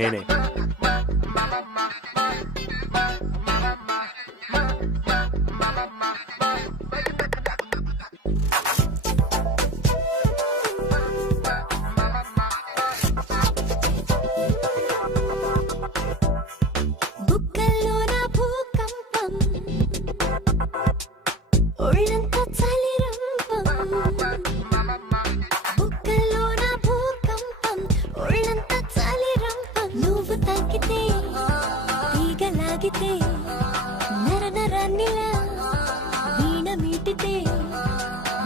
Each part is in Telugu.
నేనే. నర నరాన్నిలా వీణ మీటితే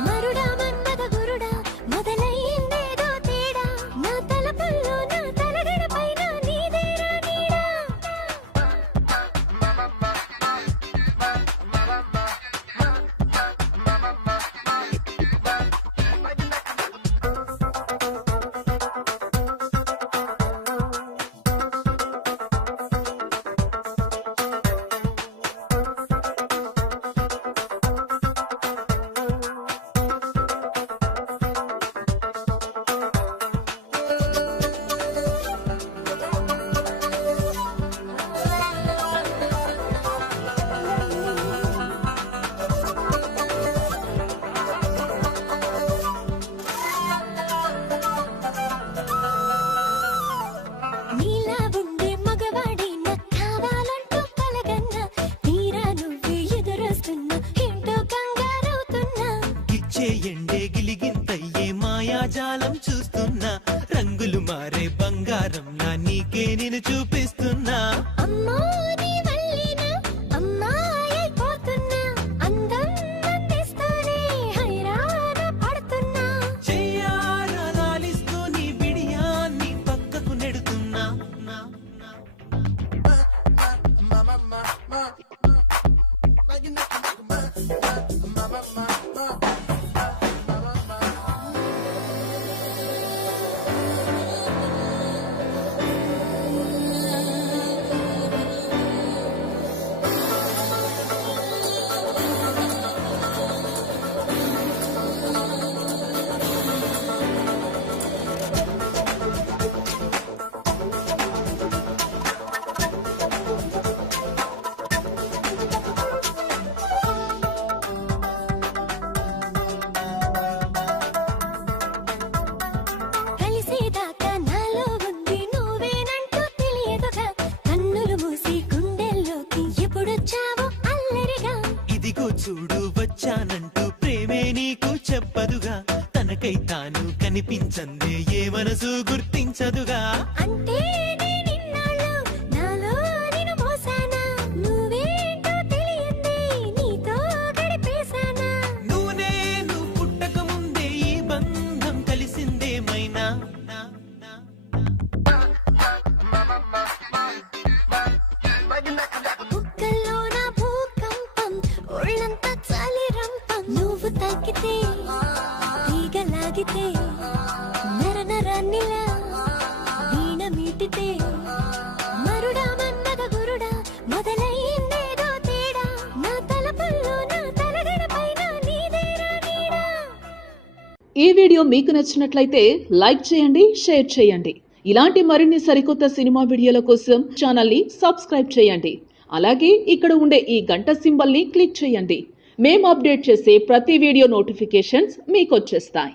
మరుడా మన్మథ గురుడా మొదలయ్యిందేదో తేడా నా తలపుల్లో నా తలగడ పైన నీదేరా నీడా ఎండే గిలిగింతయ్యే మాయాజాలం చూస్తున్నా రంగులు మారే బంగారం నా నీకే నేను చూపిస్తున్నా అమ్మా నీ వల్లినా అమ్మాయైపోతున్నా అందం అందిస్తూనే హైరాణ పడుతున్నా చెయ్యారా లాలిస్తూ నీ బిడియాన్ని పక్కకు నెడుతున్నా చూడు వచ్చానంటూ ప్రేమే నీకు చెప్పదుగా తనకై తాను కనిపించందే ఏ మనసు గుర్తించదుగా అంటే పుట్టక ముందే ఈ బంధం కలిసిందేమైనా నువ్వు తాకితే తీగలాగితే నర నరాన్నిలా వీణ మీటితే మరుడా మన్మథ గురుడా మొదలయ్యిందేదో తేడా నా తలపుల్లో నా తలగడ పైన నీదేరా నీడా. ఈ వీడియో మీకు నచ్చినట్లయితే లైక్ చేయండి, షేర్ చేయండి. ఇలాంటి మరిన్ని సరికొత్త సినిమా వీడియోల కోసం ఛానల్ ని సబ్స్క్రైబ్ చేయండి. అలాగే ఇక్కడ ఉండే ఈ గంట సింబల్ ని క్లిక్ చేయండి. మేము అప్డేట్ చేసే ప్రతి వీడియో నోటిఫికేషన్స్ మీకు వచ్చేస్తాయి.